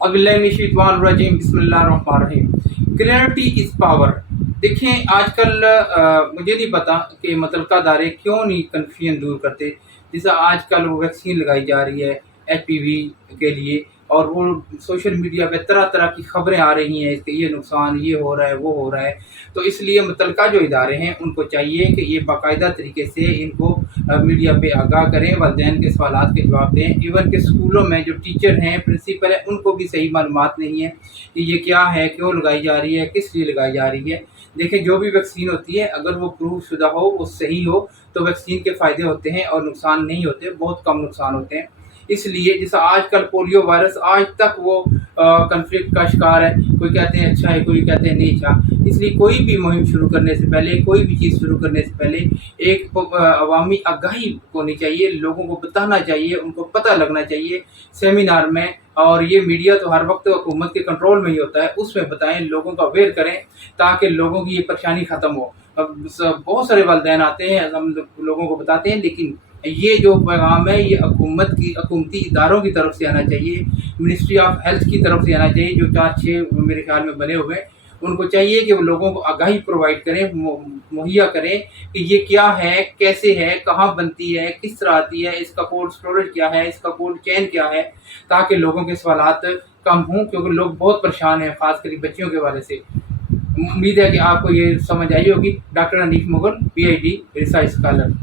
अबिल्लाहिमिनश्शैतानिर्रजीम बिस्मिल्लाहिर्रहमानिर्रहीम। Clarity is power. देखें आजकल मुझे नहीं पता कि मुतलका दायरे क्यों नहीं कन्फ्यूजन दूर करते। जैसे आजकल वो वैक्सीन लगाई जा रही है HPV के लिए, और वो सोशल मीडिया पे तरह तरह की खबरें आ रही हैं कि ये नुकसान, ये हो रहा है, वो हो रहा है। तो इसलिए मुतलका जो इदारे हैं उनको चाहिए कि ये बाकायदा तरीके से इनको मीडिया पे आगाह करें, वालिदैन के सवालात के जवाब दें। इवन के स्कूलों में जो टीचर हैं, प्रिंसिपल हैं, उनको भी सही मालूमात नहीं है कि ये क्या है, क्यों लगाई जा रही है, किस लिए लगाई जा रही है। देखिए, जो भी वैक्सीन होती है अगर वो प्रूव शुदा हो, वो सही हो, तो वैक्सीन के फ़ायदे होते हैं और नुकसान नहीं होते, बहुत कम नुकसान होते हैं। इसलिए जैसे आजकल पोलियो वायरस आज तक वो कन्फ्लिक्ट का शिकार है। कोई कहते हैं अच्छा है, कोई कहते हैं नहीं अच्छा। इसलिए कोई भी मुहिम शुरू करने से पहले, कोई भी चीज़ शुरू करने से पहले एक अवामी आगाही होनी चाहिए, लोगों को बताना चाहिए, उनको पता लगना चाहिए सेमिनार में। और ये मीडिया तो हर वक्त हुकूमत के कंट्रोल में ही होता है, उसमें बताएं, लोगों का अवेयर करें ताकि लोगों की ये परेशानी ख़त्म हो। अब बहुत सारे वालिदैन आते हैं, हम लोगों को बताते हैं, लेकिन ये जो पैगाम है ये हुकूमती इदारों की तरफ से आना चाहिए, मिनिस्ट्री ऑफ हेल्थ की तरफ से आना चाहिए, जो 4-6 मेरे ख्याल में बने हुए हैं। उनको चाहिए कि वो लोगों को आगाही प्रोवाइड करें, मुहैया करें कि ये क्या है, कैसे है, कहाँ बनती है, किस तरह आती है, इसका कोल्ड स्टोरेज क्या है, इसका कोल्ड चेन क्या है, ताकि लोगों के सवालात कम हों, क्योंकि लोग बहुत परेशान हैं, ख़ासकर बच्चियों के हवाले से। उम्मीद है कि आपको ये समझ आई होगी। Doctor Hanif Mughal, PhD, research scholar.